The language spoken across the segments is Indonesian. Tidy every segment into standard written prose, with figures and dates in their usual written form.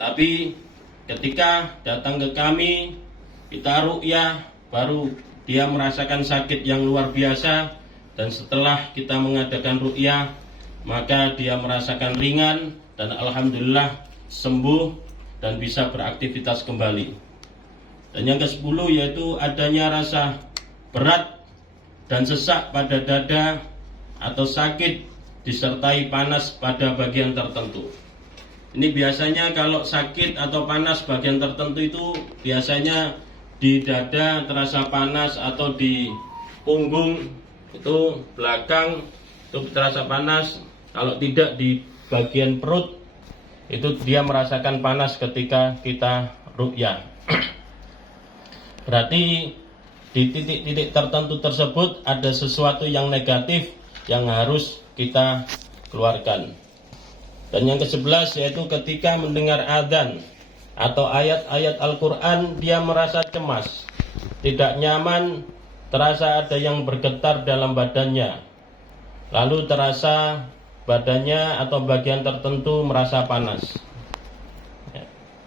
Tapi ketika datang ke kami, kita ruqyah, baru dia merasakan sakit yang luar biasa. Dan setelah kita mengadakan ruqyah, maka dia merasakan ringan dan alhamdulillah sembuh dan bisa beraktivitas kembali. Dan yang ke-10 yaitu adanya rasa berat dan sesak pada dada atau sakit disertai panas pada bagian tertentu. Ini biasanya kalau sakit atau panas bagian tertentu itu biasanya di dada terasa panas, atau di punggung itu belakang itu terasa panas. Kalau tidak di bagian perut itu dia merasakan panas ketika kita ruqyah. Berarti di titik-titik tertentu tersebut ada sesuatu yang negatif yang harus kita keluarkan. Dan yang ke-11 yaitu ketika mendengar adzan atau ayat-ayat Al-Quran, dia merasa cemas, tidak nyaman, terasa ada yang bergetar dalam badannya, lalu terasa badannya atau bagian tertentu merasa panas.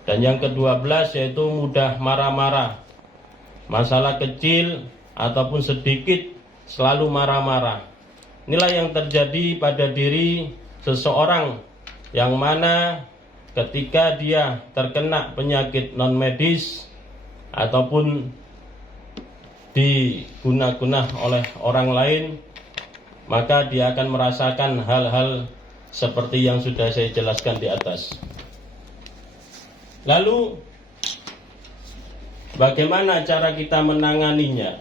Dan yang ke-12 yaitu mudah marah-marah, masalah kecil ataupun sedikit selalu marah-marah. Inilah yang terjadi pada diri seseorang yang mana ketika dia terkena penyakit non medis ataupun diguna-guna oleh orang lain, maka dia akan merasakan hal-hal seperti yang sudah saya jelaskan di atas. Lalu bagaimana cara kita menanganinya?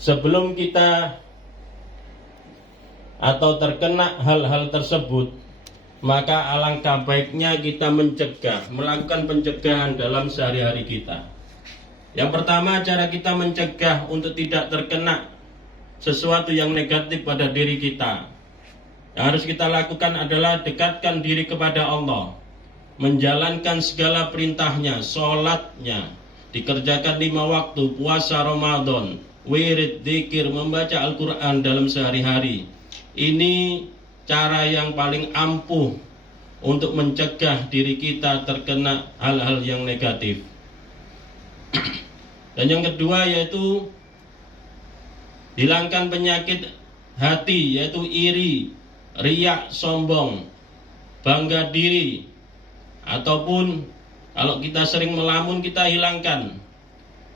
Sebelum kita atau terkena hal-hal tersebut, maka alangkah baiknya kita melakukan pencegahan dalam sehari-hari kita. Yang pertama, cara kita mencegah untuk tidak terkena sesuatu yang negatif pada diri kita, yang harus kita lakukan adalah dekatkan diri kepada Allah, menjalankan segala perintahnya, sholatnya dikerjakan 5 waktu, puasa Ramadan, wirid, dzikir, membaca Al-Quran dalam sehari-hari. Ini cara yang paling ampuh untuk mencegah diri kita terkena hal-hal yang negatif. Dan yang kedua yaitu hilangkan penyakit hati, yaitu iri, riak, sombong, bangga diri, ataupun kalau kita sering melamun, kita hilangkan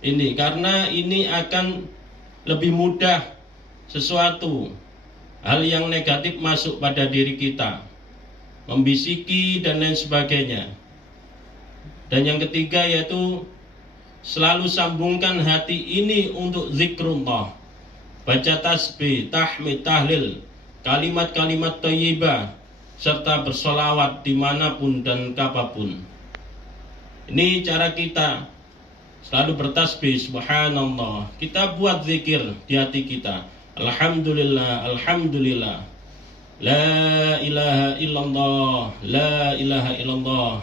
ini, karena ini akan lebih mudah sesuatu hal yang negatif masuk pada diri kita, membisiki dan lain sebagainya. Dan yang ketiga yaitu selalu sambungkan hati ini untuk zikrullah, baca tasbih, tahmid, tahlil, kalimat-kalimat thayyibah, serta bersolawat dimanapun dan kapanpun. Ini cara kita selalu bertasbih, subhanallah. Kita buat zikir di hati kita, alhamdulillah, alhamdulillah, la ilaha illallah, la ilaha illallah.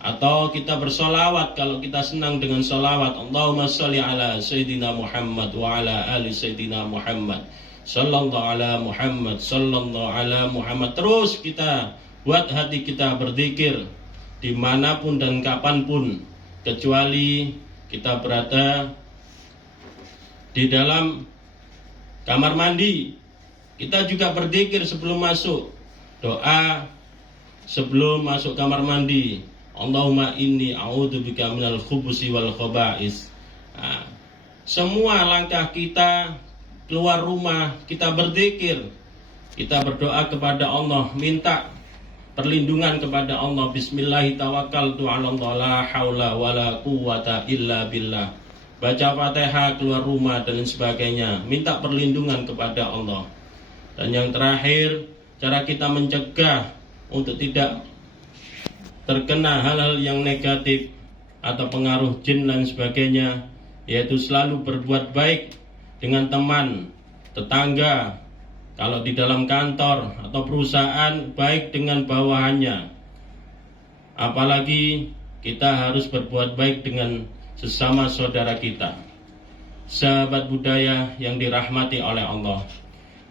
Atau kita bersolawat kalau kita senang dengan solawat, Allahumma sholli ala Sayyidina Muhammad wa ala ali Sayyidina Muhammad, sallallahu ala Muhammad, sallallahu ala Muhammad. Terus kita buat hati kita berzikir dimanapun dan kapanpun, kecuali kita berada di dalam kamar mandi. Kita juga berzikir sebelum masuk, doa sebelum masuk kamar mandi, Allahumma inni a'udzubika minal khubusi wal khaba'is. Nah, semua langkah kita keluar rumah, kita berzikir, kita berdoa kepada Allah, minta perlindungan kepada Allah. Bismillahi tawakkaltu 'alallah, la haula wala quwwata illa billah. Baca Fatihah keluar rumah dan sebagainya, minta perlindungan kepada Allah. Dan yang terakhir, cara kita mencegah untuk tidak terkena hal-hal yang negatif atau pengaruh jin dan sebagainya, yaitu selalu berbuat baik dengan teman, tetangga, kalau di dalam kantor atau perusahaan, baik dengan bawahannya. Apalagi kita harus berbuat baik dengan sesama saudara kita. Sahabat budaya yang dirahmati oleh Allah,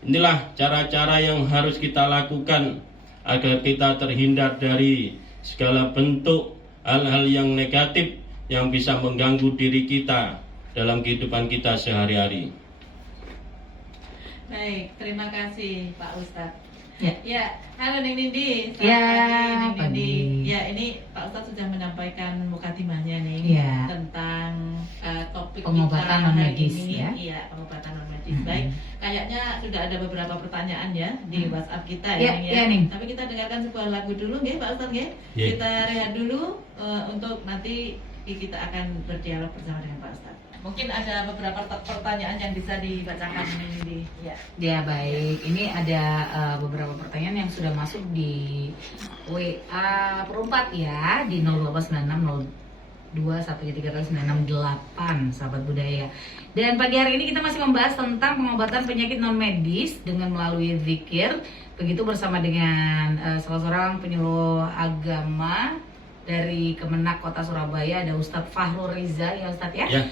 inilah cara-cara yang harus kita lakukan agar kita terhindar dari segala bentuk hal-hal yang negatif yang bisa mengganggu diri kita dalam kehidupan kita sehari-hari. Baik, terima kasih Pak Ustadz. Ya. Halo Neng Nindi. Ya, Neng Nindi. pagi. Ya, ini Pak Ustadz sudah menyampaikan mukadimahnya nih Ya. tentang topik Pengobatan kita non hari medis, ini. ya. Iya, pengobatan non medis. Baik, kayaknya sudah ada beberapa pertanyaan ya di WhatsApp kita ya, Neng ya. Ya, Neng. Tapi kita dengarkan sebuah lagu dulu nggih Pak Ustadz nggih. Ya. Kita rehat dulu untuk nanti kita akan berdialog bersama dengan Pak Ustadz. Mungkin ada beberapa pertanyaan yang bisa dibacakan ini. Ya. Ya baik, ini ada beberapa pertanyaan yang sudah masuk di WA perempat ya di 08902133968 sahabat budaya. Dan pagi hari ini kita masih membahas tentang pengobatan penyakit non medis dengan melalui zikir. Begitu bersama dengan salah seorang penyuluh agama dari Kemenak Kota Surabaya, ada Ustadz Fahrul Riza ya Ustadz ya. Ya.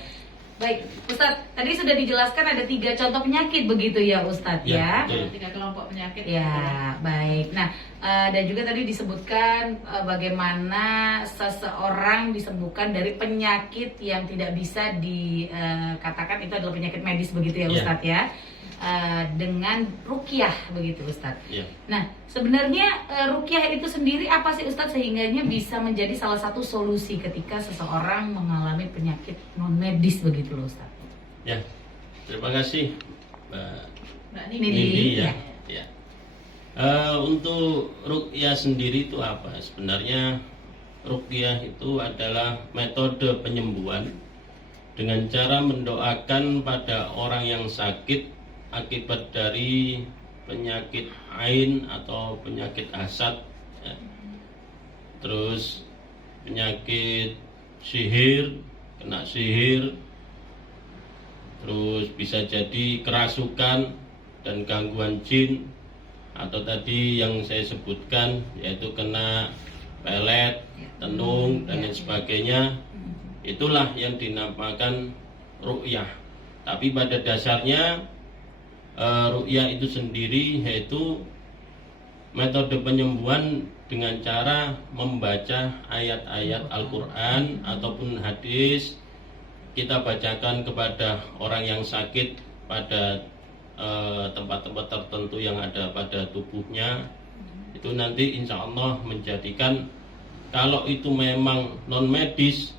Baik, Ustadz, tadi sudah dijelaskan ada 3 contoh penyakit begitu ya Ustadz ya. betul. 3 kelompok penyakit. Ya, baik. Nah, dan juga tadi disebutkan bagaimana seseorang disembuhkan dari penyakit yang tidak bisa dikatakan itu adalah penyakit medis begitu ya Ya. Ustadz ya. Dengan ruqyah begitu Ustadz. Ya. Nah, sebenarnya ruqyah itu sendiri apa sih Ustadz sehingganya bisa menjadi salah satu solusi ketika seseorang mengalami penyakit non medis begitu loh Ustadz. Ya. Terima kasih Mbak Mbak Nindi. Nindi ya. Ya. Ya. Untuk ruqyah sendiri itu apa? Sebenarnya ruqyah itu adalah metode penyembuhan dengan cara mendoakan pada orang yang sakit akibat dari penyakit ain atau penyakit hasad ya. Terus penyakit sihir, kena sihir, terus bisa jadi kerasukan dan gangguan jin, atau tadi yang saya sebutkan yaitu kena pelet, tenung dan lain sebagainya. Itulah yang dinamakan ruqyah. Tapi pada dasarnya ruqyah itu sendiri yaitu metode penyembuhan dengan cara membaca ayat-ayat Al-Quran ataupun hadis. Kita bacakan kepada orang yang sakit pada tempat-tempat tertentu yang ada pada tubuhnya. Itu nanti insya Allah menjadikan, kalau itu memang non medis,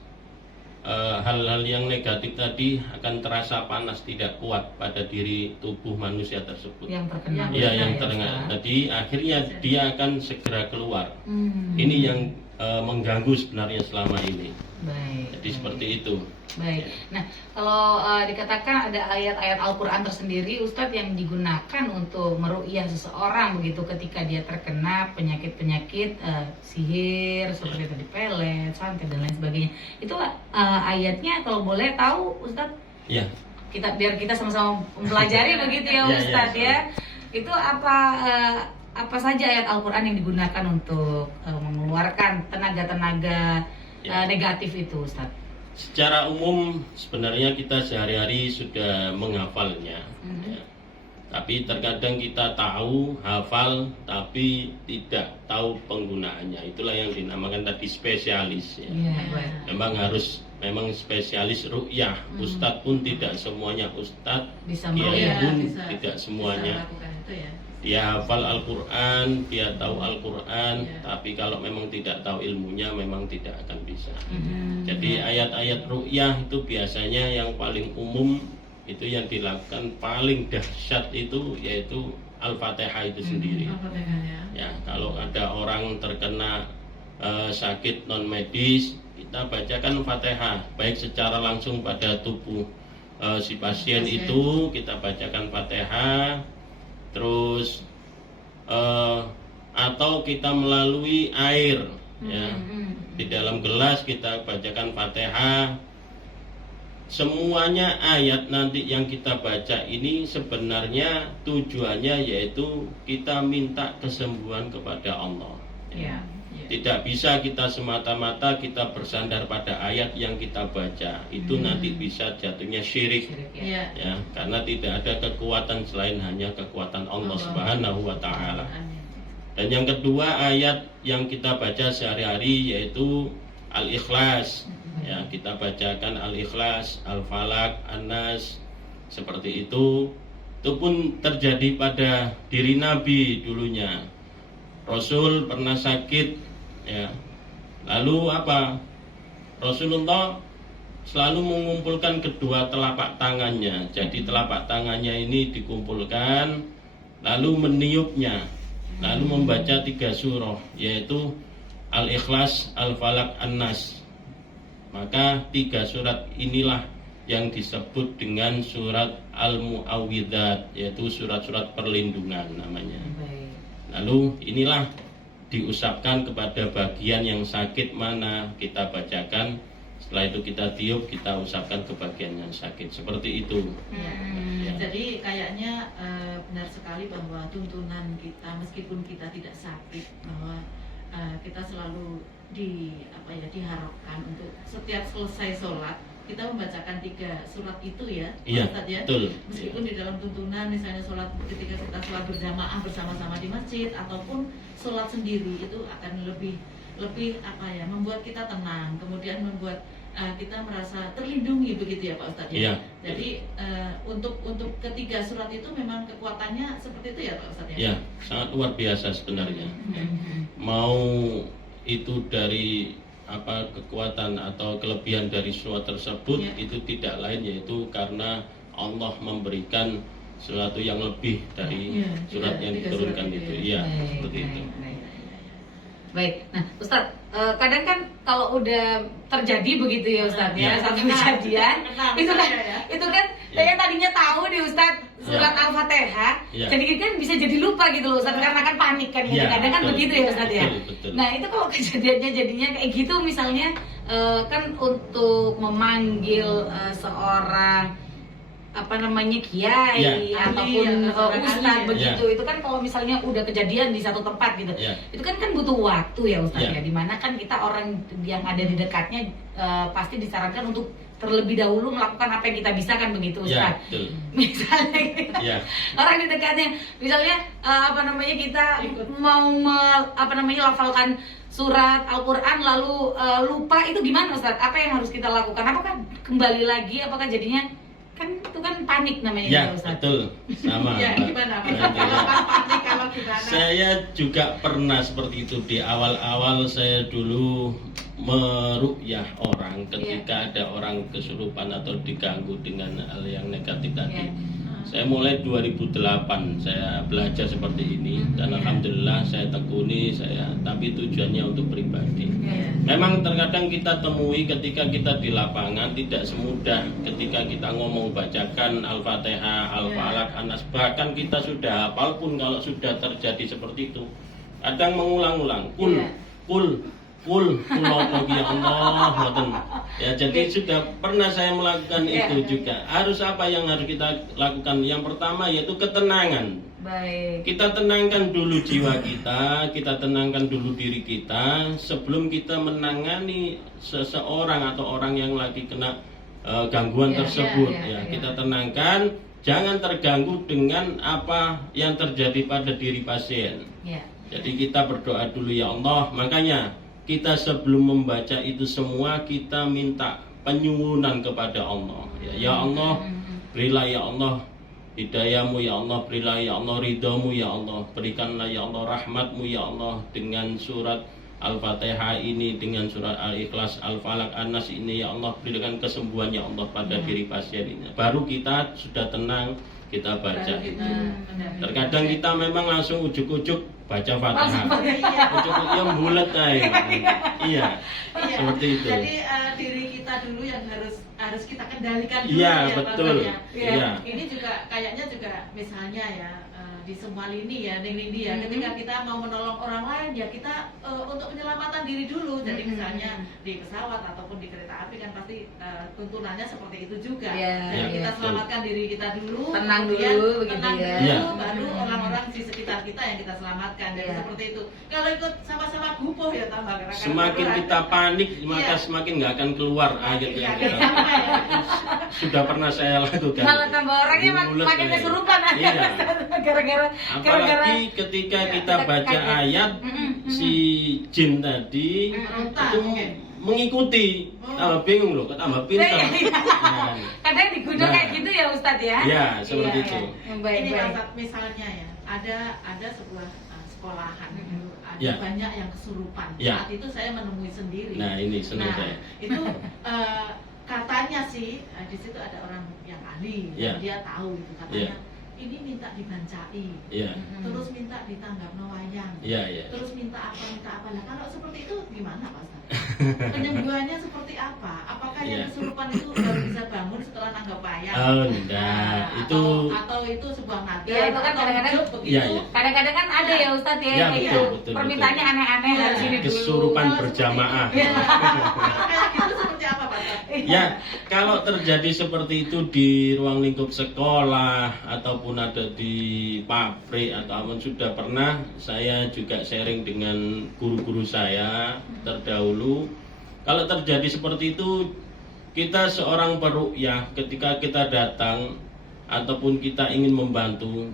hal-hal yang negatif tadi akan terasa panas tidak kuat pada diri tubuh manusia tersebut. Yang terkena. Iya, yang ya, terkena. Ustadz. Jadi akhirnya dia akan segera keluar. Hmm. Ini yang mengganggu sebenarnya selama ini. Baik. Jadi seperti itu. Baik. Nah, kalau dikatakan ada ayat-ayat Al-Quran tersendiri, Ustadz, yang digunakan untuk meruqyah seseorang begitu ketika dia terkena penyakit-penyakit sihir seperti tadi pelet, santet dan lain sebagainya. Itu ayatnya kalau boleh tahu, Ustadz? Ya. Biar kita sama-sama mempelajari begitu ya, Ya, ya, Ustadz ya. Itu apa saja ayat Al-Quran yang digunakan untuk mengeluarkan tenaga-tenaga negatif itu, Ustadz? Secara umum sebenarnya kita sehari-hari sudah menghafalnya. Ya. Tapi terkadang kita tahu, hafal, tapi tidak tahu penggunaannya. Itulah yang dinamakan tadi spesialis. Ya. Iya, baik. Memang spesialis ruqyah. Ustadz pun tidak semuanya ustadz, Bisa kiai meruqyah. pun bisa- tidak bisa semuanya. melakukan itu ya. Dia hafal Al-Quran, dia tahu Al-Quran, Ya. tapi kalau memang tidak tahu ilmunya memang tidak akan bisa. Mhm. Jadi ayat-ayat ruqyah itu biasanya yang paling umum itu yang dilakukan paling dahsyat itu yaitu Al-Fatihah itu sendiri. Al-Fatihah ya. Ya, kalau ada orang terkena sakit non medis, kita bacakan Fatihah baik secara langsung pada tubuh si pasien itu, kita bacakan Fatihah. Terus atau kita melalui air ya, di dalam gelas kita bacakan Fatihah. Semuanya ayat nanti yang kita baca ini sebenarnya tujuannya yaitu kita minta kesembuhan kepada Allah. Ya. Tidak bisa kita semata-mata kita bersandar pada ayat yang kita baca. Itu nanti bisa jatuhnya syirik. Iya. Ya, karena tidak ada kekuatan selain hanya kekuatan Allah Subhanahu wa taala. Dan yang kedua ayat yang kita baca sehari-hari yaitu Al-Ikhlas. Ya, kita bacakan Al-Ikhlas, Al-Falaq, An-Nas seperti itu. Itu pun terjadi pada diri Nabi dulunya. Rasul pernah sakit, ya. Lalu apa? Rasulullah selalu mengumpulkan kedua telapak tangannya. Jadi telapak tangannya ini dikumpulkan, lalu meniupnya, lalu membaca 3 surah, yaitu Al-Ikhlas, Al-Falaq, An-Nas. Maka 3 surat inilah yang disebut dengan surat Al-Mu'awwidzat, yaitu surat-surat perlindungan namanya. Baik. Lalu inilah diusapkan kepada bagian yang sakit mana kita bacakan. Setelah itu kita tiup, kita usapkan ke bagian yang sakit. Seperti itu. Ya. Jadi kayaknya benar sekali bahwa tuntunan kita meskipun kita tidak sakit, bahwa kita selalu diharapkan untuk setiap selesai sholat kita membacakan 3 surat itu ya, Iya, Ustaz ya. betul. Meskipun di dalam tuntunan misalnya sholat ketika kita sholat berjamaah bersama-sama di masjid ataupun sholat sendiri itu akan lebih membuat kita tenang, kemudian membuat kita merasa terlindungi begitu ya Pak Ustadz ya. Iya. Jadi untuk ketiga surat itu memang kekuatannya seperti itu ya Pak Ustadz ya. Ya, sangat luar biasa sebenarnya. Mau itu dari kekuatan atau kelebihan dari surat tersebut, Ya. itu tidak lain yaitu karena Allah memberikan sesuatu yang lebih dari Ya, surat yang 3 diturunkan surat itu. itu Iya, Baik, seperti itu. Baik, nah Ustadz, kadang kan kalau udah terjadi begitu ya Ustadz ya, satu kejadian, itu kan saya tadinya tahu nih Ustadz surat Al-Fatihah, Ya. jadi kan bisa jadi lupa gitu loh Ustadz, karena kan panik kan, Ya, kadang kan betul. begitu ya Ustadz ya. Betul. Nah itu kalau kejadiannya jadinya kayak gitu misalnya, kan untuk memanggil seorang kiai Ya, ataupun ahli, atau seorang ustadz ahli, ya. begitu, itu kan kalau misalnya udah kejadian di satu tempat gitu, Ya. itu kan butuh waktu ya Ustadz Ya. ya, dimana kan kita orang yang ada di dekatnya pasti disarankan untuk terlebih dahulu melakukan apa yang kita bisa kan begitu Ya, Ustadz. betul. Misalnya kita, Ya. orang di dekatnya, misalnya kita mau lafalkan surat Al-Quran lalu lupa, itu gimana Ustadz? Apa yang harus kita lakukan? Apakah kembali lagi? Apakah jadinya kan itu kan panik namanya Ya, ya Ustadz? betul. Sama. Ya, Mbak. gimana Pak? Nantinya. Kalau gimana? Saya juga pernah seperti itu di awal-awal. Saya dulu meruqyah orang ketika ada orang kesurupan atau diganggu dengan hal yang negatif tadi. Ya. Saya mulai 2008 saya belajar seperti ini dan alhamdulillah saya tekuni tapi tujuannya untuk pribadi. Ya. Memang terkadang kita temui ketika kita di lapangan tidak semudah ketika kita ngomong bacakan Al-Fatihah, Al-Falaq, An-Nas, bahkan kita sudah hafal pun kalau sudah terjadi seperti itu kadang mengulang-ulang kul ya Allah ngoten. Ya, jadi sudah pernah saya melakukan itu juga. Harus apa yang harus kita lakukan? Yang pertama yaitu ketenangan. Baik. Kita tenangkan dulu jiwa kita tenangkan dulu diri kita sebelum kita menangani seseorang atau orang yang lagi kena gangguan tersebut. Kita tenangkan, jangan terganggu dengan apa yang terjadi pada diri pasien. Ya. Jadi kita berdoa dulu ya Allah. Makanya kita sebelum membaca itu semua kita minta penyuwunan kepada Allah. Ya Allah, berilah ya Allah hidayahmu ya Allah, berilah ya Allah ridhamu ya Allah, berikanlah ya Allah rahmatmu ya Allah dengan surat Al-Fatihah ini, dengan surat Al-Ikhlas, Al-Falaq, An-Nas ini ya Allah, berikan kesembuhan ya Allah pada diri pasien ini. Baru kita sudah tenang, kita baca itu. Terkadang kita memang langsung ujuk-ujuk baca Fatihah. Ujuk-ujuk yang bulat aja. Iya. Seperti itu. Jadi diri kita dulu yang harus kita kendalikan dulu Iya, ya betul. Pak. Iya. Ini juga kayaknya juga misalnya ya di semua lini ya, Nindi ya, ketika kita mau menolong orang lain ya kita untuk penyelamatan diri dulu. Jadi misalnya di pesawat ataupun di kereta api kan pasti tuntunannya seperti itu juga. Iya, Jadi kita betul. selamatkan diri kita dulu, Tenang kemudian dulu, begitu tenang ya. dulu, Iya. baru orang-orang di sekitar kita yang kita selamatkan. Jadi Iya. seperti itu. Kalau ikut sama-sama gupuh ya tambah gerakan. Semakin kita panik, maka Iya. semakin nggak akan keluar ayat yang Iya, kita sama ya. sudah pernah saya lakukan. Malah tambah orangnya Mulut makin saya. kesurupan Iya. gara-gara Apalagi ketika Iya, kita baca kaget. ayat, si jin tadi Berontak itu mungkin. mengikuti, tambah bingung loh, tambah pintar. Nah, kadang digunakan Nah. kayak gitu ya Ustadz ya. Ya, seperti Iya, itu. iya. Ini Baik-baik. Ustaz, misalnya ya, ada sebuah sekolahan, ada Ya. banyak yang kesurupan. Ya. Saat itu saya menemui sendiri. Nah, ini senang saya. itu katanya sih di situ ada orang yang ahli, Ya. dia tahu itu katanya. Ini minta dibancai, Iya, terus minta ditanggap wayang, iya, iya. terus minta apa. Lah kalau seperti itu gimana Pak Ustaz? Penyembuhannya seperti apa? Apakah Iya. yang kesurupan itu baru bisa bangun setelah tanggap wayang? Oh, enggak. Itu atau itu sebuah naga, Iya, itu kan atau kadang-kadang- hidup begitu. Iya, iya. Kadang-kadang kan ada ya Ustadz ya, Ya, kayak betul, gitu. betul, Permintaannya betul. aneh-aneh Iya. harus ini dulu. kesurupan Kalau berjamaah. seperti itu- Kalau kayak gitu seperti apa Pak Ustaz? Ya, kalau terjadi seperti itu di ruang lingkup sekolah ataupun ada di pabrik atau apa, sudah pernah saya juga sharing dengan guru-guru saya terdahulu. Kalau terjadi seperti itu, kita seorang peruqyah ketika kita datang ataupun kita ingin membantu,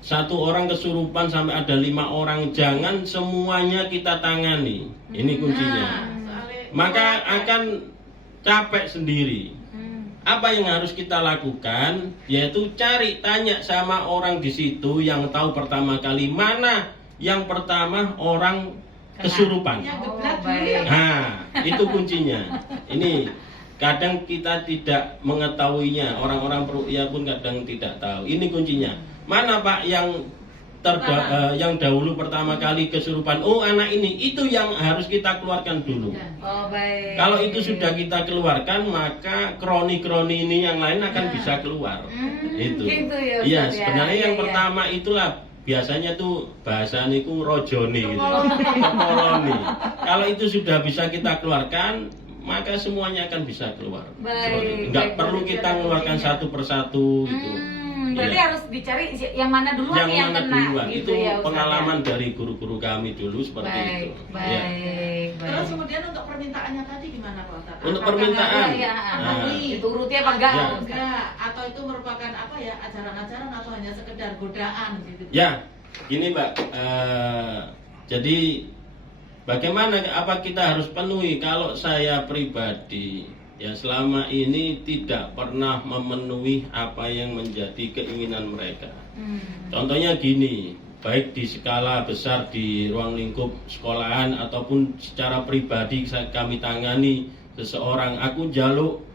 satu orang kesurupan sampai ada 5 orang, jangan semuanya kita tangani. Ini kuncinya. Nah, soalnya- Maka akan capek sendiri. Hmm. Apa yang harus kita lakukan? Yaitu cari tanya sama orang di situ yang tahu pertama kali mana yang pertama orang kesurupan. yang Oh, gebrak dulu baik. ya. Nah, itu kuncinya. Ini kadang kita tidak mengetahuinya. Orang-orang peruqyah pun kadang tidak tahu. Ini kuncinya. Mana Pak yang yang dahulu pertama kali kesurupan? Oh, anak ini. Itu yang harus kita keluarkan dulu. Oh baik. Kalau itu sudah kita keluarkan, maka kroni-kroni ini yang lain akan bisa keluar. Itu. Gitu ya, Ustaz, Iya, ya. sebenarnya Iya, yang iya. pertama itulah biasanya tuh bahasa niku rojoni gitu. Kepoloni. Kalau itu sudah bisa kita keluarkan, maka semuanya akan bisa keluar. Baik, Seperti itu. Nggak baik, perlu baik, kita ada mengeluarkan kuncinya. satu persatu gitu. Berarti Iya. harus dicari yang mana duluan Yang mana kena duluan? gitu Itu ya, Ustaz, pengalaman ya. dari guru-guru kami dulu seperti Baik, itu. baik, Ya. baik. Terus kemudian untuk permintaannya tadi gimana Pak Ustaz? Untuk Apakah permintaan, harus ya, nah. dituruti apa enggak? Ya. Ustaz? enggak, atau itu merupakan apa ya, ajaran-ajaran atau hanya sekedar godaan gitu? Ya, gini Mbak. Jadi bagaimana apa kita harus penuhi? Kalau saya pribadi ya selama ini tidak pernah memenuhi apa yang menjadi keinginan mereka. Contohnya gini, baik di skala besar di ruang lingkup sekolahan ataupun secara pribadi kami tangani seseorang, aku jaluk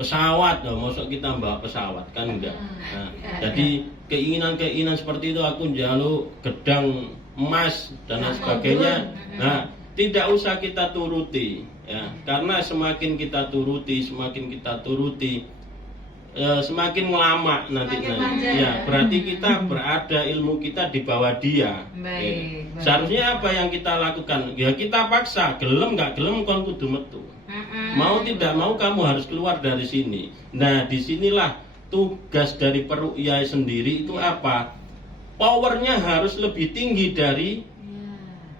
pesawat, loh, maksud kita bawa pesawat kan enggak. Nah, jadi keinginan-keinginan seperti itu aku jaluk gedang emas dan lain sebagainya. Nah, tidak usah kita turuti ya, karena semakin kita turuti, semakin lama nanti. Semakin manja, Ya, ya. berarti kita berada ilmu kita di bawah dia. Baik, Ya. baik. Seharusnya apa yang kita lakukan? Ya kita paksa, gelem nggak gelem kon kudu metu. Mau tidak mau kamu harus keluar dari sini. Nah, disinilah tugas dari peruqyah sendiri itu apa? Powernya harus lebih tinggi dari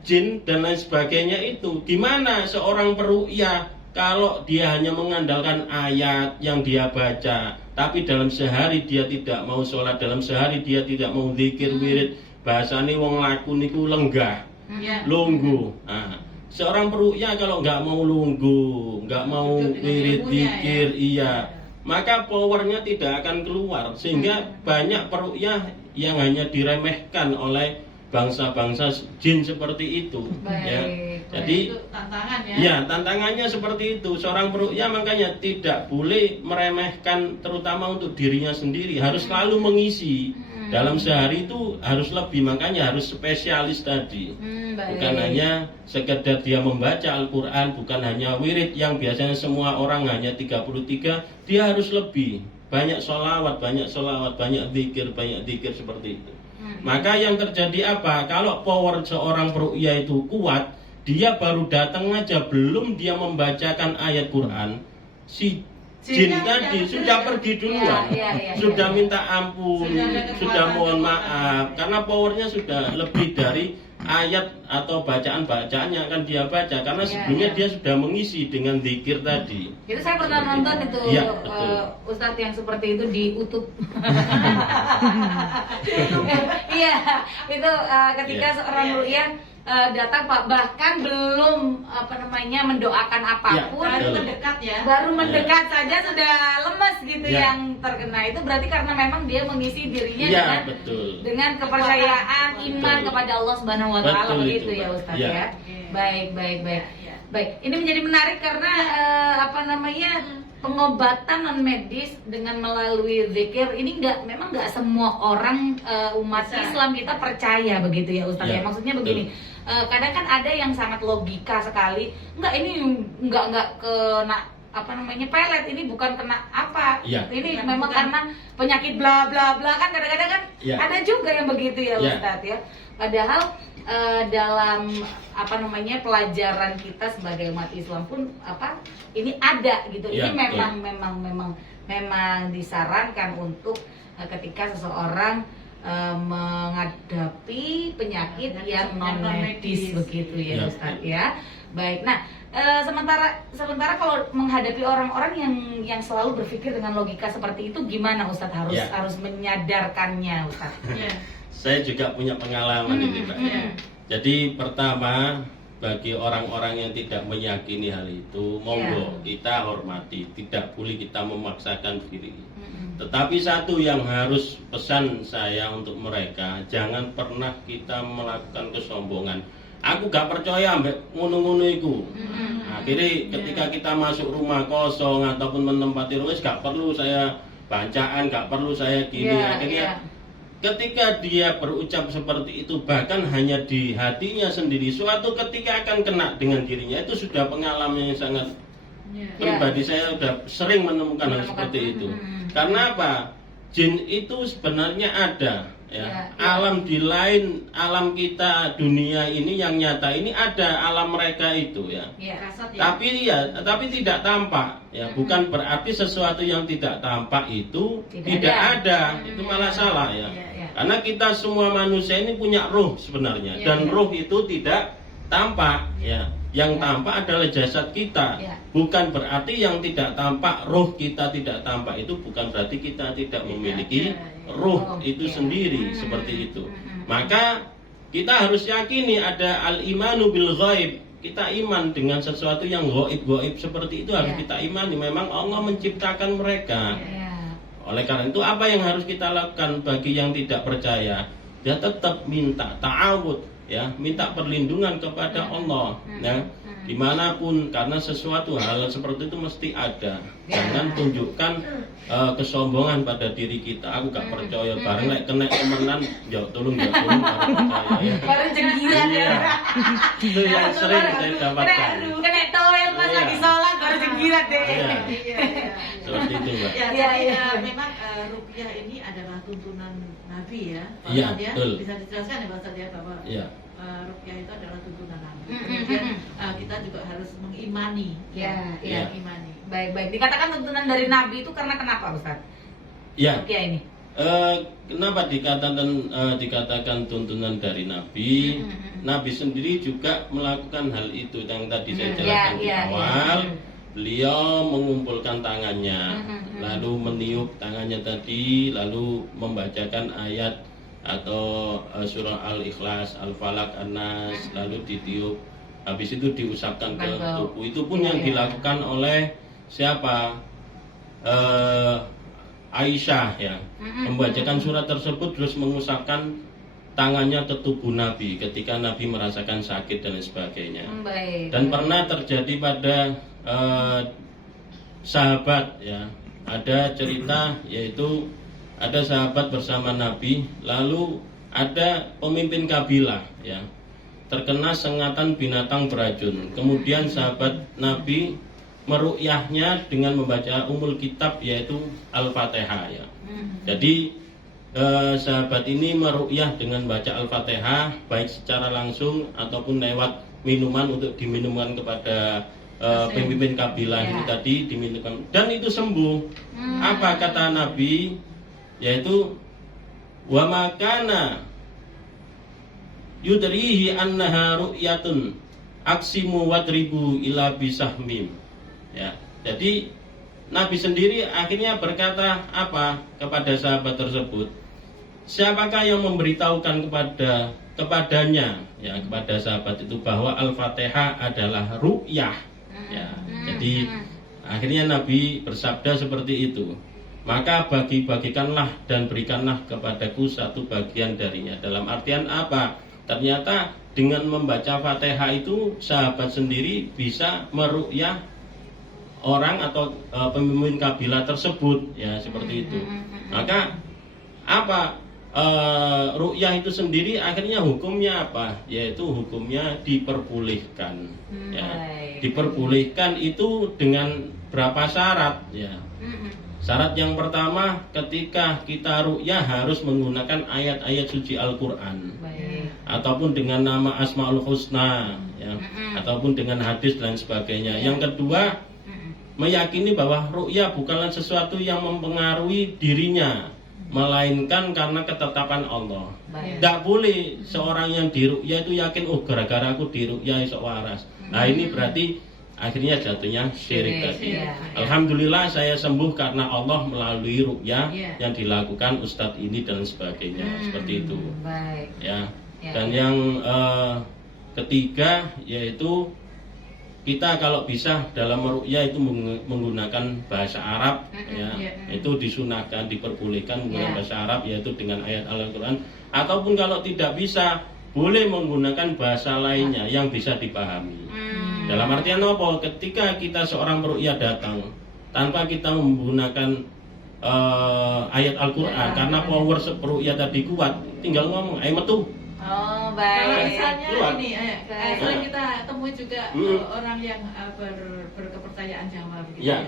jin dan lain sebagainya itu. Gimana seorang peruqyah kalau dia hanya mengandalkan ayat yang dia baca, tapi dalam sehari dia tidak mau sholat, dalam sehari dia tidak mau zikir wirid, bahasane wong laku niku lenggah, Ya. lungguh. Nah, seorang peruqyah kalau nggak mau lungguh, nggak mau Hidup dengan wirid ilmunya, zikir, ya. iya, maka powernya tidak akan keluar. Sehingga banyak peruqyah yang hanya diremehkan oleh bangsa-bangsa jin seperti itu. Baik, Ya. baik. Jadi Itu tantangan ya. ya tantangannya seperti itu. Seorang peruqyah makanya tidak boleh meremehkan, terutama untuk dirinya sendiri. Harus selalu mengisi. Dalam sehari itu harus lebih, makanya harus spesialis tadi. Baik. Bukan hanya sekedar dia membaca Al-Quran, bukan hanya wirid yang biasanya semua orang hanya 33, dia harus lebih. Banyak sholawat, banyak zikir seperti itu. Maka yang terjadi apa? Kalau power seorang peruqyah itu kuat, dia baru datang aja, belum dia membacakan ayat Quran, si jin Jinnya tadi udah sudah bener. pergi duluan, Iya. sudah minta ampun, Sudah ada kekuatan sudah mohon kekuatan. maaf, karena powernya sudah lebih dari ayat atau bacaan-bacaan yang akan dia baca, karena Iya, sebelumnya iya. dia sudah mengisi dengan zikir tadi. Itu saya pernah Seperti nonton itu. itu Iya, betul. Ustadz yang seperti itu di YouTube. Iya, itu ketika Iya. seorang Iya, ruqyah datang Pak, bahkan belum mendoakan apapun, Iya, Baru betul. mendekat ya. baru mendekat saja sudah lemes gitu Iya. yang terkena. Itu berarti karena memang dia mengisi dirinya Iya, dengan betul. kepercayaan, iman Betul. kepada Allah Subhanahu wa taala, Betul begitu itu, ya Pak. Ustaz Iya. ya. Oke. Baik. Iya. Baik, ini menjadi menarik karena pengobatan non medis dengan melalui zikir ini memang nggak semua orang umat Bisa. Islam kita percaya begitu ya Ustaz ya. Iya, Maksudnya betul. begini, kadang kan ada yang sangat logika sekali. Enggak, ini nggak kena pelet, ini bukan kena apa. Iya. Ini Bukan, memang bukan. karena penyakit bla bla bla, kan kadang-kadang kan Iya. ada juga yang begitu ya Iya. Ustaz ya. Padahal dalam pelajaran kita sebagai umat Islam pun ini ada gitu. Iya, Ini memang disarankan untuk ketika seseorang menghadapi penyakit yang non medis begitu ya Iya. Ustaz ya. Baik. Nah, sementara kalau menghadapi orang-orang yang selalu berpikir dengan logika seperti itu, gimana Ustaz Iya. harus menyadarkannya Ustaz? Iya. Saya juga punya pengalaman ini, Pak. Jadi pertama, bagi orang-orang yang tidak meyakini hal itu, monggo kita hormati, tidak boleh kita memaksakan diri. Tetapi satu yang harus pesan saya untuk mereka, jangan pernah kita melakukan kesombongan. Aku gak percaya ambek ngono-ngono iku. Akhirnya ketika kita masuk rumah kosong ataupun menempati ruang, gak perlu saya bacaan, gak perlu saya gini. Akhirnya ketika dia berucap seperti itu, bahkan hanya di hatinya sendiri, suatu ketika akan kena dengan dirinya, itu sudah pengalaman yang sangat Iya. pribadi. Saya sudah sering menemukan hal seperti itu. Karena apa? Jin itu sebenarnya ada, ya. Alam di lain alam kita, dunia ini yang nyata ini ada alam mereka itu, ya. Kasat ya. Tapi tidak tampak, ya. Bukan berarti sesuatu yang tidak tampak itu tidak ada. Itu malah salah, ya. Karena kita semua manusia ini punya roh sebenarnya, dan roh itu tidak tampak, ya. Yang tampak adalah jasad kita. Bukan berarti yang tidak tampak, roh kita tidak tampak, itu bukan berarti kita tidak memiliki roh itu sendiri, seperti itu. Maka kita harus yakini ada al-imanu bil ghaib. Kita iman dengan sesuatu yang gaib seperti itu, harus kita imani. Memang Allah menciptakan mereka. Oleh karena itu, apa yang harus kita lakukan bagi yang tidak percaya? Ya tetap minta ta'awud, ya, minta perlindungan kepada Allah, ya, dimanapun, karena sesuatu hal seperti itu mesti ada. Jangan tunjukkan kesombongan pada diri kita. Aku gak percaya, bareng nek kena temenan, ya tolong baru percaya, ya. Baru jenggiran ya. Iya. Itu yang sering saya dapatkan. Kena toel pas Iya. lagi sholat baru jenggiran deh. Iya. Iya. Seperti itu, Mbak. Ya, Iya, jadi iya. memang ruqyah ini adalah tuntunan Nabi ya. Pak Iya, Ustadz ya. betul. Bisa dijelaskan ya Pak Ustadz ya, bahwa Iya. ruqyah itu adalah tuntunan Nabi. Kemudian kita juga harus mengimani. Iya. Mengimani. Baik. Dikatakan tuntunan dari Nabi itu karena kenapa Ustaz? Ya. Ruqyah ini. Kenapa dikatakan tuntunan dari Nabi? Nabi sendiri juga melakukan hal itu yang tadi saya jelaskan di awal. Beliau mengumpulkan tangannya, lalu meniup tangannya tadi, lalu membacakan ayat atau surah Al-Ikhlas, Al-Falaq, An-Nas, lalu ditiup. Habis itu diusapkan ke tubuh. Itu pun yang dilakukan oleh siapa? Aisyah, ya. Membacakan surat tersebut terus mengusapkan tangannya ke tubuh Nabi ketika Nabi merasakan sakit dan lain sebagainya. Dan pernah terjadi pada sahabat, ya, ada cerita, yaitu ada sahabat bersama Nabi, lalu ada pemimpin kabilah, ya, terkena sengatan binatang beracun. Kemudian sahabat Nabi meruqyahnya dengan membaca umul kitab, yaitu Al-Fatihah, ya. Jadi sahabat ini meruqyah dengan baca Al-Fatihah, baik secara langsung ataupun lewat minuman untuk diminumkan kepada pemimpin kabilah itu tadi dimintakan dan itu sembuh. Apa kata Nabi? Yaitu wa makana yudrihi annaha ru'yatun aksimu wadribu ila bisahmim. Ya. Jadi Nabi sendiri akhirnya berkata apa kepada sahabat tersebut? Siapakah yang memberitahukan kepadanya ya kepada sahabat itu bahwa Al-Fatihah adalah ru'yah. Ya. Jadi akhirnya Nabi bersabda seperti itu. Maka bagi-bagikanlah dan berikanlah kepadaku satu bagian darinya. Dalam artian apa? Ternyata dengan membaca Fatihah itu sahabat sendiri bisa meru'yah orang atau pemimpin kabilah tersebut ya seperti itu. Maka apa ru'yah itu sendiri akhirnya hukumnya apa? Yaitu hukumnya diperbolehkan. Ya. Diperbolehkan itu dengan berapa syarat ya. Syarat yang pertama ketika kita ru'yah harus menggunakan ayat-ayat suci Al-Qur'an. Ataupun dengan nama Asmaul Husna ya. Ataupun dengan hadis dan sebagainya. Yang kedua meyakini bahwa ru'yah bukanlah sesuatu yang mempengaruhi dirinya, melainkan karena ketetapan Allah. Tidak boleh seorang yang diru'yah itu yakin, oh gara-gara aku diru'yah esok waras. Nah ini berarti akhirnya jatuhnya syirik tadi. Alhamdulillah saya sembuh karena Allah melalui ru'yah yang dilakukan Ustadz ini dan sebagainya. Seperti itu. Ya. Dan yang ketiga yaitu kita kalau bisa dalam meru'yah itu menggunakan bahasa Arab ya, itu disunahkan, diperbolehkan menggunakan bahasa Arab yaitu dengan ayat Al-Qur'an, ataupun kalau tidak bisa boleh menggunakan bahasa lainnya yang bisa dipahami. Dalam artian apa? Ketika kita seorang meru'yah datang tanpa kita menggunakan ayat Al-Qur'an karena power meru'yah tadi kuat, tinggal ngomong ayo metu. Oh Kalau baik. misalnya ini, sering kita temui juga orang yang berkepercayaan Jawa begitu ya.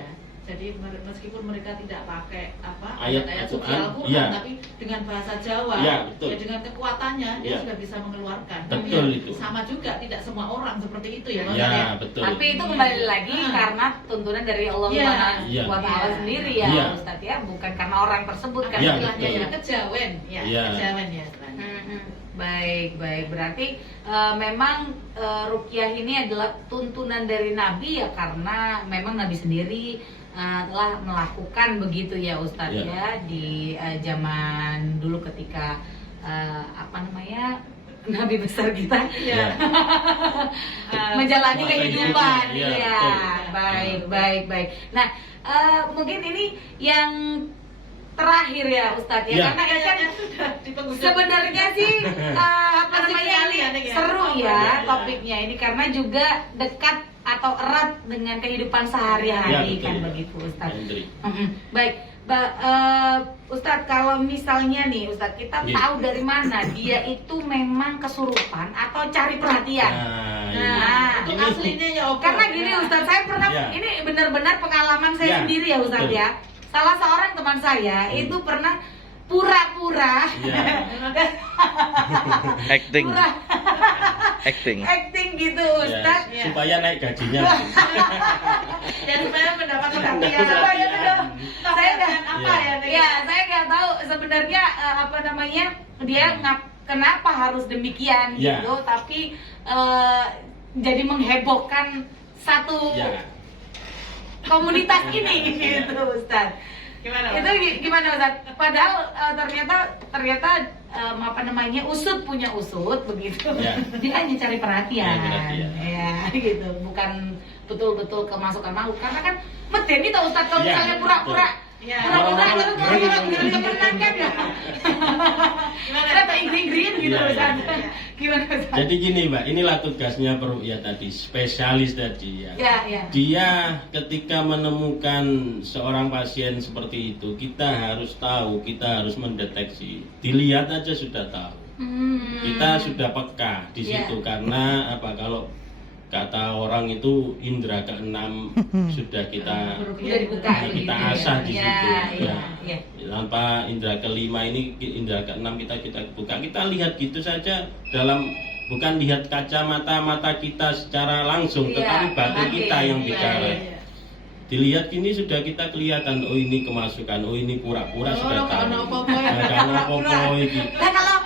Jadi meskipun mereka tidak pakai ayat-ayat suci Al-Qur'an, tapi dengan bahasa Jawa, ya dengan kekuatannya dia sudah bisa mengeluarkan. Betul itu. Sama juga tidak semua orang seperti itu ya. Ya, betul. Tapi itu kembali lagi karena tuntunan dari Allah SWT sendiri ya, Ustadz ya, bukan karena orang tersebut kan istilahnya ya. Kejawen ya. Baik, berarti memang ruqyah ini adalah tuntunan dari Nabi ya, karena memang Nabi sendiri telah melakukan begitu ya Ustadz ya di zaman dulu ketika Nabi besar kita menjalani kehidupan baik. Nah mungkin ini yang terakhir ya Ustadz ya, karena kan sebenarnya sih seru ya topiknya ini karena juga dekat atau erat dengan kehidupan sehari-hari kan begitu Ustadz. Baik, Ustadz kalau misalnya nih Ustadz kita tahu dari mana dia itu memang kesurupan atau cari perhatian. Nah, itu aslinya ya karena gini Ustadz, saya pernah ini benar-benar pengalaman saya sendiri ya Ustadz ya. Salah seorang teman saya itu pernah pura-pura acting gitu Ustaz supaya naik gajinya dan supaya mendapat perhatian. Saya nggak tahu sebenarnya dia kenapa harus demikian gitu, tapi jadi menghebohkan satu komunitas ini gitu Ustaz. Gimana Ustaz? Padahal ternyata usut punya usut begitu. Dia hanya cari perhatian. Ya gitu, bukan betul-betul kemasukan makhluk. Karena kan medeni tau Ustaz kalau misalnya pura-pura Jadi gini Mbak, inilah tugasnya peruqyah tadi, spesialis tadi ya. Dia ketika menemukan seorang pasien seperti itu, kita harus tahu, kita harus mendeteksi. Dilihat aja sudah tahu. Kita sudah peka di situ karena kalau kata orang itu indera keenam sudah kita asah di situ. Tanpa indera kelima ini indera keenam kita buka. Kita lihat gitu saja dalam bukan lihat kacamata mata kita secara langsung, Iya, tetapi batin kita yang iya, bicara. iya. Dilihat gini sudah kita kelihatan, oh ini kemasukan, oh ini pura-pura sudah tahu. kalau apa-apa ya. Nah, kalau apa-apa iki. Nah, kalau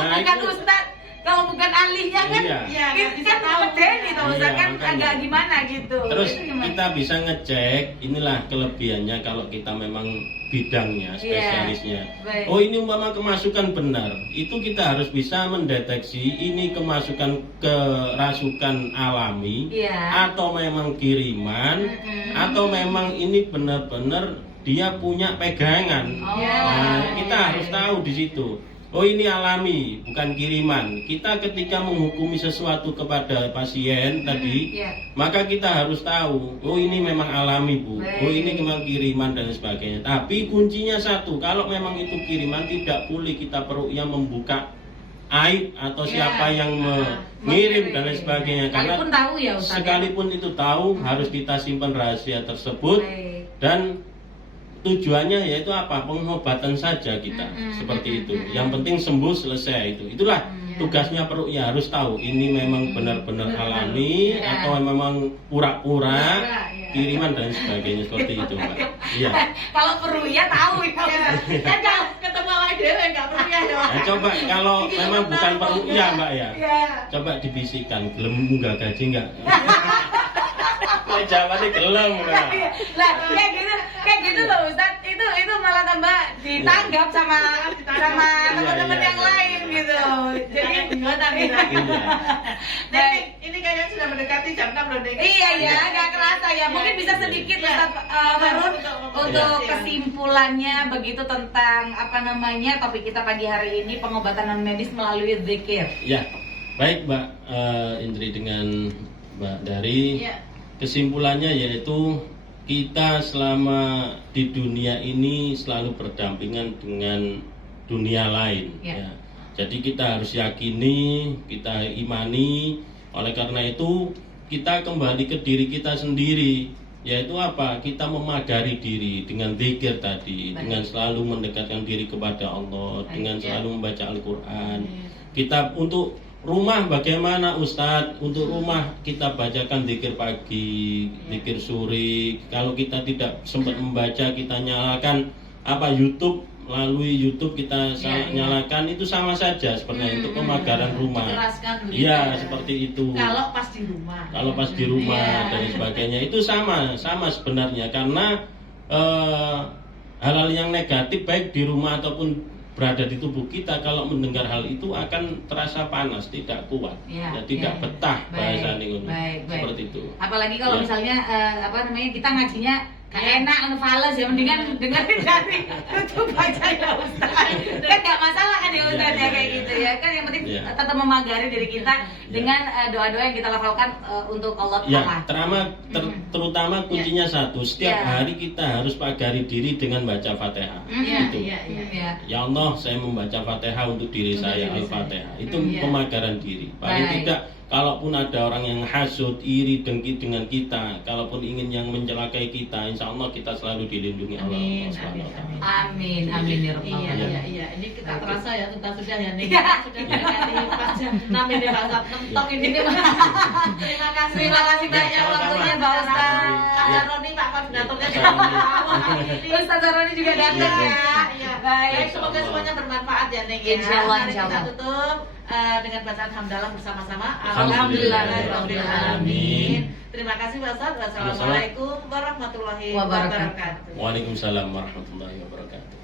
Nah, bukan itu- Ustaz, kalau bukan ahlinya kan, Iya. Iya, nggak kan bisa tahu. medeni toh Ustaz, Iya, kan makanya. agak gimana gitu. Terus Itu gimana? kita bisa ngecek, inilah kelebihannya kalau kita memang bidangnya, spesialisnya. baik. Oh ini umpama kemasukan benar, itu kita harus bisa mendeteksi ini kemasukan kerasukan alami, Iya. atau memang kiriman, atau memang ini benar-benar dia punya pegangan. Oh. Nah, kita harus tahu di situ. Oh ini alami, bukan kiriman. Kita ketika menghukumi sesuatu kepada pasien tadi, Iya. maka kita harus tahu, oh ini memang alami bu, Baik. oh ini memang kiriman dan sebagainya. Tapi kuncinya satu, kalau memang itu kiriman tidak boleh kita yang membuka aib atau Iya. siapa yang mengirim dan lain sebagainya. Karena Sekalipun tahu ya Ustaz. sekalipun itu tahu harus kita simpan rahasia tersebut. Baik. Dan tujuannya yaitu apa? Pengobatan saja kita seperti itu. Yang penting sembuh selesai itu. Itulah tugasnya ya harus tahu ini memang benar-benar alami Ya. atau memang pura-pura Ya. kiriman dan sebagainya seperti itu, Pak. Iya. Kalau perlu ya tahu ya. Kan kalau ketemu awake dhewe enggak perlu ya. Nah, coba kalau memang bukan perlu ya, Mbak ya. Iya. Coba dibisikkan, gelem munggah gaji enggak? Kok jawabannya gelem enggak? Lah, kayak gitu loh Ustaz. Itu malah tambah ditanggap sama teman-teman Iya, yang iya. lain gitu. Jadi gimana nih? Baik. Ini kayaknya sudah mendekati jam 6 loh, Nek. Iya ya, nggak kerasa ya. Mungkin bisa sedikit Iya. Ustaz Harun untuk Iya. kesimpulannya begitu tentang apa namanya topik kita pagi hari ini, pengobatan non medis melalui zikir. Ya, baik Mbak Indri dengan Mbak Dari. Iya. Kesimpulannya yaitu kita selama di dunia ini selalu berdampingan dengan dunia lain. Ya. Ya. Jadi kita harus yakini, kita imani. Oleh karena itu kita kembali ke diri kita sendiri. Yaitu apa? Kita memagari diri dengan zikir tadi, Baik. dengan selalu mendekatkan diri kepada Allah, Baik, dengan ya. selalu membaca Al-Quran. Kita untuk rumah bagaimana Ustadz? Untuk rumah kita bacakan zikir pagi, zikir sore. Kalau kita tidak sempat membaca, kita nyalakan YouTube, melalui YouTube kita Ya, ya. nyalakan, itu sama saja seperti untuk pemagaran rumah. Dikeraskan begitu Iya, ya. seperti itu. Kalau pas di rumah. Kalau pas di rumah Iya. dan sebagainya itu sama sebenarnya, karena hal-hal yang negatif baik di rumah ataupun berada di tubuh kita, kalau mendengar hal itu akan terasa panas, tidak kuat, Ya, ya, tidak ya. betah Baik, bahasa ini baik. seperti itu. Apalagi kalau Ya. misalnya kita ngajinya gak enak, fales ya, mendingan dengerin dari YouTube aja ya Ustaz. Kan gak masalah kan ya Ustaz ya, kayak gitu ya. Kan yang penting Ya. tetap memagari diri kita dengan doa-doa yang kita lafalkan untuk Allah Ya, Ta'ala. terutama kuncinya satu, setiap Ya. hari kita harus pagari diri dengan baca Fatihah. Iya, Itu. iya, iya. Ya. Ya Allah, saya membaca Fatihah untuk diri Untuk saya, diri Al-Fatihah. saya. Itu Iya. pemagaran diri. Paling Baik. tidak, kalaupun ada orang yang hasut, iri, dengki dengan kita, kalaupun ingin yang mencelakai kita, insya Allah kita selalu dilindungi oleh Amin, Allah Subhanahu wa Ta'ala. Amin, amin ya Rabbal Iya, Alamin. iya, iya. Ini kita terasa ya, kita sudah ya nih. Iya. Sudah mendekati pas jam 6 ini Pak Ustaz. Mentok ini. Terima kasih. Terima kasih banyak Ya, sama-sama. waktunya Pak Ustaz. Pak Roni, Pak koordinatornya Ya, sudah Roni. tahu hari ini. Ustaz Roni juga datang Iya. ya. Iya. Baik. Baik, semoga semuanya bermanfaat ya Neng ya. Insya Allah, Mari insya kita Allah. tutup dengan bacaan hamdalah bersama-sama. Alhamdulillahirrahmanirrahim. Terima kasih Pak Ustaz. Wassalamualaikum warahmatullahi Wabarakatuh. wabarakatuh. Waalaikumsalam warahmatullahi wabarakatuh.